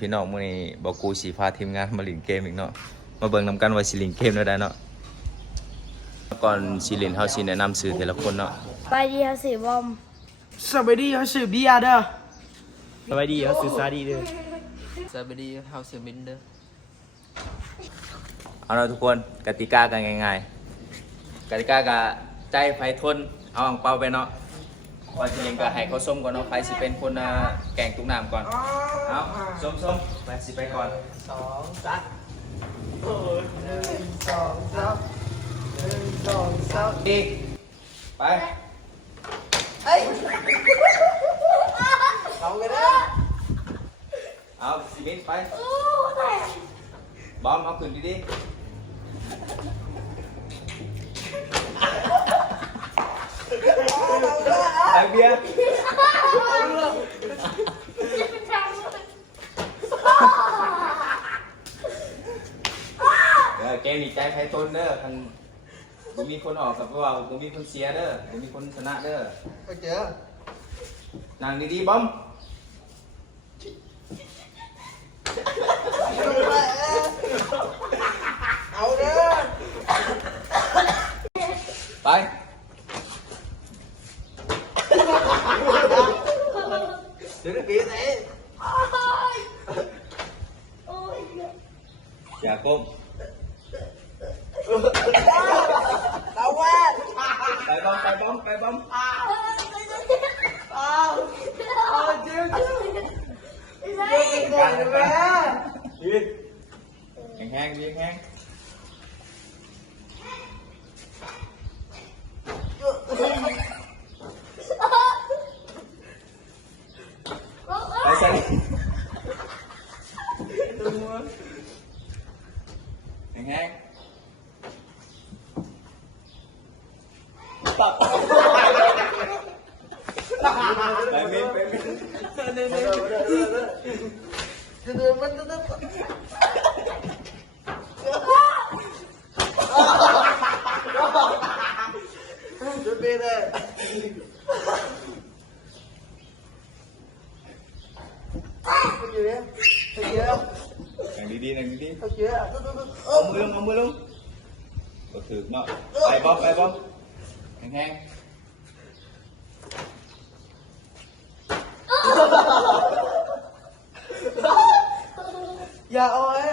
พี่น้องมื้อนี้บอกกูสีพาทีมงานมาเลินเกมอีกเนาะมาเบิ่งนำกันว่าสิเลินเกมได้ได้เนาะก่อนสิเลินเฮาสิแนะนำชื่อแต่ละคนเนาะไปดีครับสีบอมสวัสดีเขาสืบดีอาเด้อสวัสดีครับสุซาดีเด้อสวัสดีเฮาสือมินเด้อเอาเนาะทุกคนกติกากันง่ายๆกติกาก็ใจไผทนเอาอังเปาไปเนาะ ก่อนสิเล่นก็ให้เขาส้มก่อนเนาะใครสิเป็นคนอ่าแกงตุ้งน้ำก่อนเอาส้มๆไปสิไปก่อนสองสามโอ้ยหนึ่งสองสามหนึ่งสองสามอีกไปเอากันนะเอาสิมินไปบอมเอาขึ้นดีๆ ไปเบียร์เออเกมนี้ใจใครทนเด้อคันบ่มีคนออกกับว่าบ่มีคนเสียเด้อบ่มีคนชนะเด้อ ไปเจอนั่งดีๆบอม Đừng có kìa thế. Ôi. Ôi Dạ con luôn á. Thằng An Tập. Bạn mim, bạn mim Đưa đưa đưa đưa đưa เอามือลงเอามือลงก็ถือเนาะไปบอมไปบอมแห้ง อย่าเอาไอ้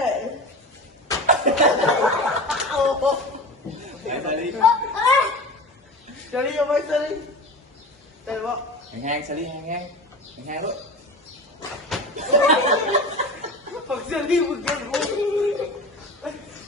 โอ้โห ๆไปสลี จะรีบไปจะรีบแต่ว่า แห้งๆสลีแห้งๆแห้งๆลูก ผมจะรีบมึงกันกูปากกูได้เร็วเร็วเร็วกูเข้า แห้งๆแห้งๆไปเ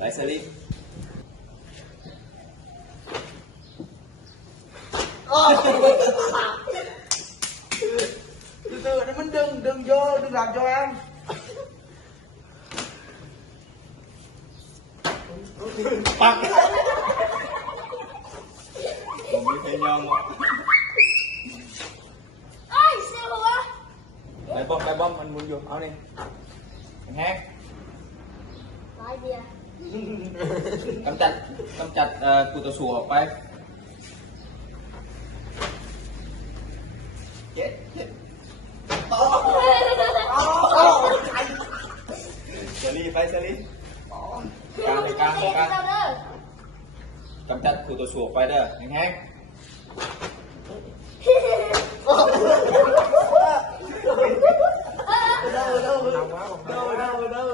Bye, Sally. กำจัดกำจัดกูตัวสัวออกไปเจ็ดเจ็ดต่อต่อเซรีไปเซรีกลางเลยกลางเลยกลางกำจัดกูตัวสัวไปเด้อแห้ง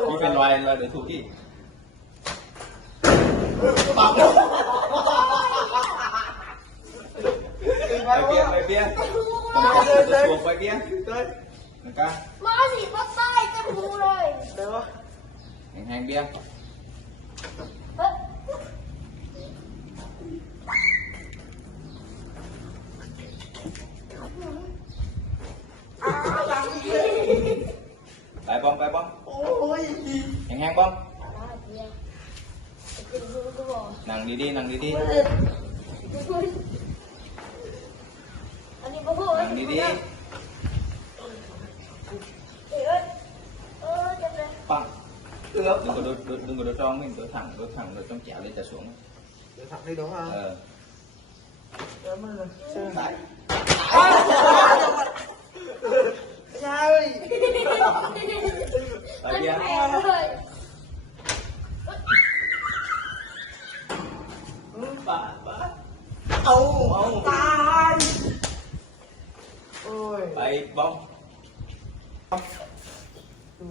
นี่เป็นไวน์เราเดี๋ยวถูกที่ bien. Con phải bien. Tới. Cá. Má gì bắt tay cái mù rồi. Được không? Hàng hàng bien. Bài bom, bài bom. Ôi. Hàng hàng bom. Nàng đi đi, nàng đi đi. Cầm đi đi Bằng. Được. Đừng có đốt, đừng có đốt tròn mình, đốt thẳng, đốt thẳng rồi trong chảo lên trả xuống. Đốt thẳng ờ. đi đúng không? Ờ. Đấy Sao đi Tại vì Bạn, bạn Ông, ông Ta hai bà เอาตายโอ้ย bay bông ดู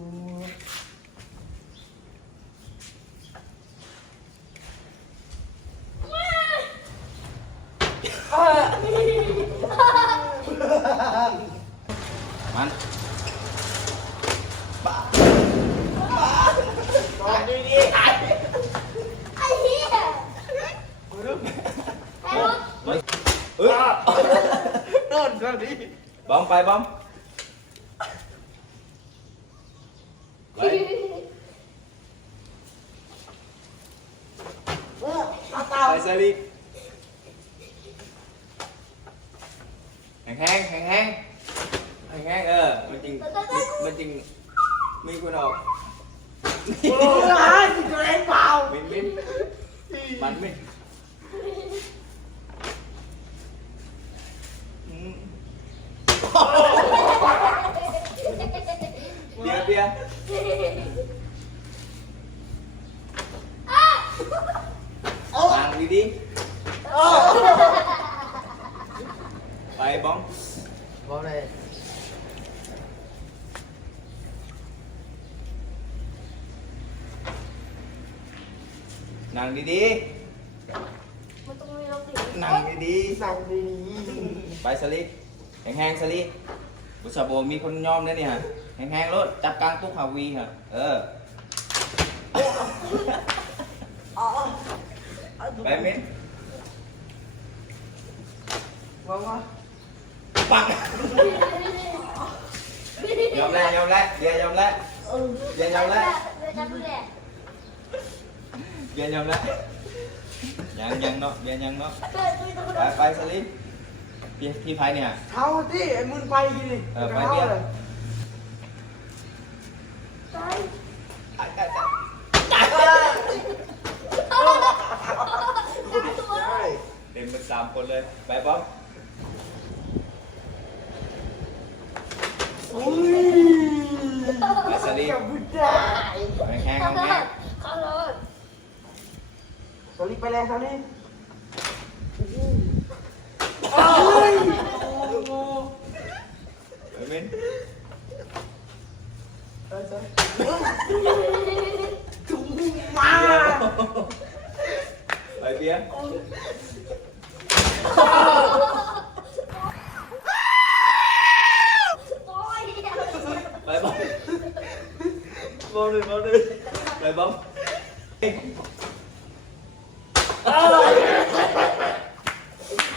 มัน ตอนนี้นี่ ไอ้เหี้ย มือรึ ไอ้รถ เฮ้ยเอ้ย โน่นตอนนี้ บอมไปบอมไป ตาเต่าไปเซรีแห้งแห้งแห้งแห้งแห้งแห้งเออ มันจริง มันจริง มีคุณออกโอ้ยจะเล่นเปล่ามินมินมันมินอืมเบียร์เบียร์วาง ดีๆ ไปบอมบอกเลยนั่งดีมันต้องมีรถติดๆ นั่งดีสั่งดีๆ ไปสลิกแห้งๆสลิกบุษบโบมีคนยอมได้เนี่ยฮะแห้งๆรถจับกลางตุ๊กฮาวีฮะเอออ๋อ Bye, Vâng quá. Bằng. Dòng lại, dòng lại, về dòng lại. Về dòng lại. Về dòng lại. Nhận nhận nó, về nhận nó. Bye bye Salim. Đi đi phải nè. Thao đi, em muốn gì đi. Ờ, bay đi. Bye. สามคนเลย ไปบอมอุ้ยไปสลิกกับบุญได้แห้งๆเข้าแห้งรๆถเข้ารถสลิปไปเลยสลิปโอ้ยไปมิ้นถุงมาไปเบีย vô đi vô đi. Lại bóng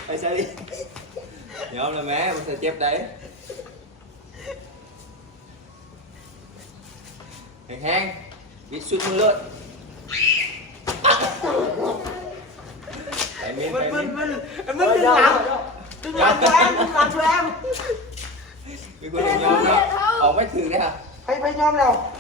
Ê sao đi? Dạ, Nhộm là mẹ, mình sẽ chép đấy Hàng hang Bị suýt mưa lên Minh, Minh, Minh, Minh, Minh đừng làm Đừng làm cho em, đừng làm cho em? Đừng có đừng nhôm đâu Ổng mấy thường đấy hả? Phải, phải nhôm đâu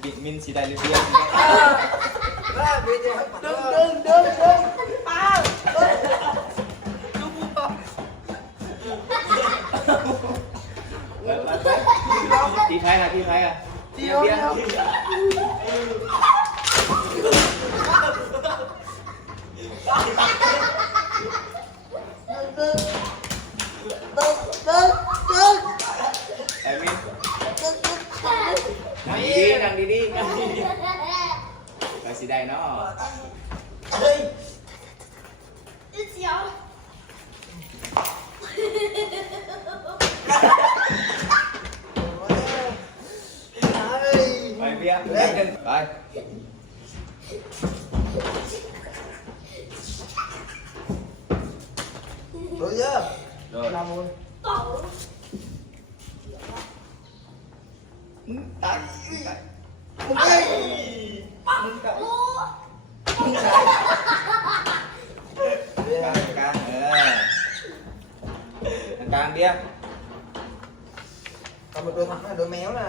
หรือมินสีได้หรือเบี้ยดึงดึงดึงดึงอ้าเอ้ยดูมือก่อนไปไปไปทีไทยนะทีไทยอะเดียวเดียว này nó mày bia rồi rồi chưa rồi làm luôn Ai! Ai! Ai! Ai! Cang Thằng Cang biết Còn một đôi thẳng là đôi méo nè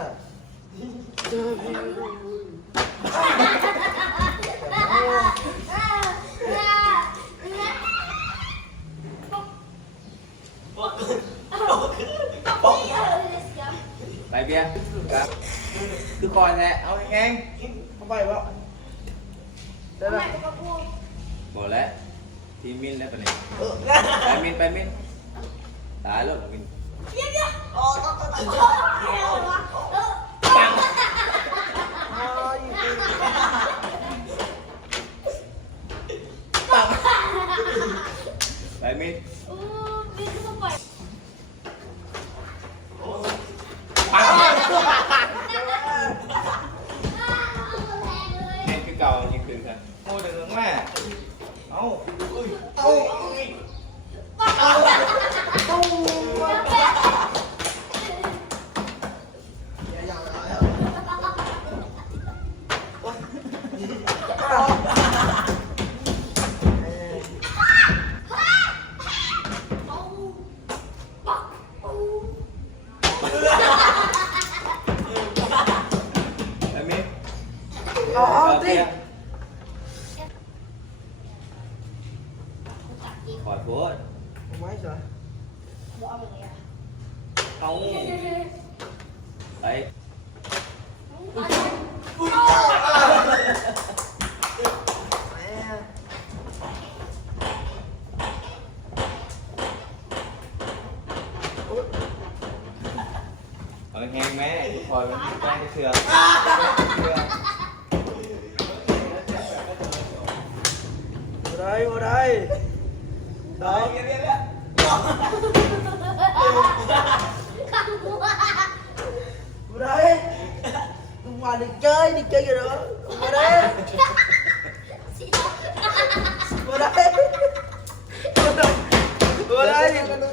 Lại bia à, Cứ coi nè, ông anh em Không phải không? I made. Oh. มันแห้งแม่คอยมันแป้งเชือกเชือกโอ้ได้อ้ได้าวเรียนเรียนเรียนโอ้ได้มึงมาดิเจยดิเจยอยู่เหรออ้ได้อ้ได้อ้ได้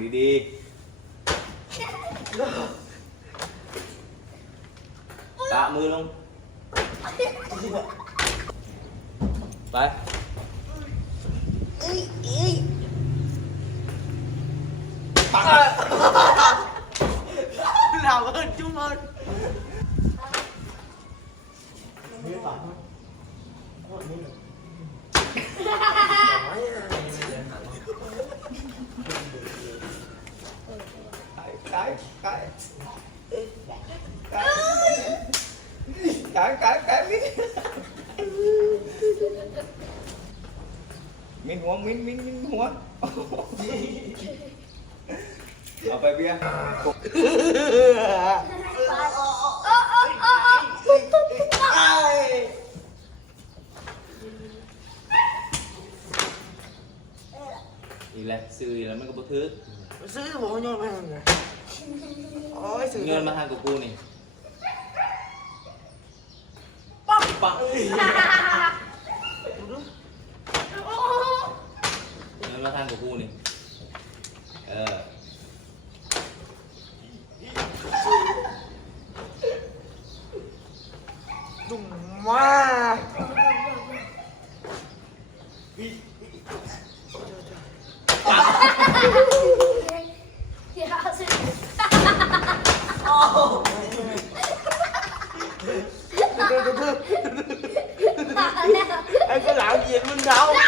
đi đi. Tạ mưa luôn đây. Nào ơn chú ơn biết cái cái cái cái cái miếng miếng hoa miếng miếng miếng hoa เอาไปเบียร์เออเออ เออเออตุ๊บตุ๊บตุ๊บอีกแล้วซื้ออีกแล้วมันก็บ่ถือ Giữ cái bộ nhôn mày nè. Ôi, xử เงินมาทางกับกูนี่ปังปังโอ้เงินมาทางกับกูนี่ เออ Đùng ma. เดี๋ยวสิ Từ từ từ từ. Em có làm gì mình đâu. Phải.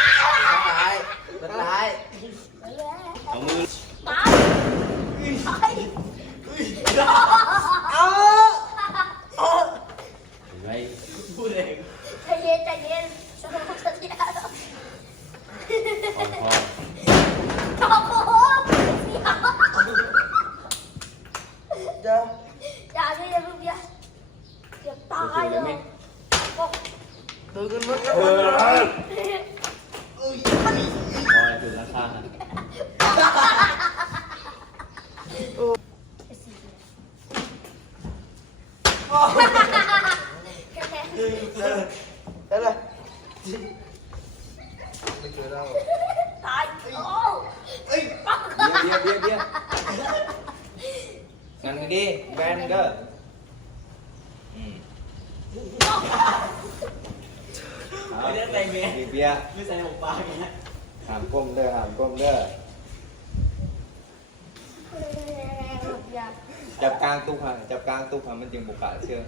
tukha chapkan tukha mình chừng một cả chưa?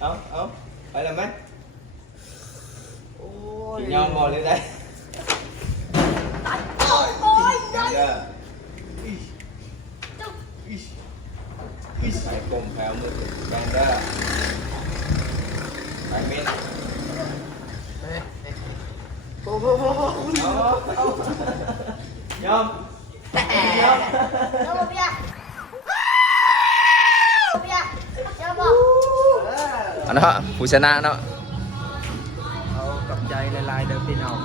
Không không phải là mấy? Chị nhau ngồi lên đây. Phải cùng phải ông được bạn đó bạn bên Nhôm Nhôm Nhôm อันเนาะผู้ชนะเนาะเอากับใจละลายเดิมพี่น้อง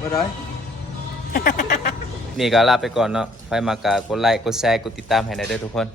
มาได้นี่ก็ลาไปก่อนเนาะไฟมากากดไลค์กดแชร์กดติดตามให้ได้เด้อทุกคน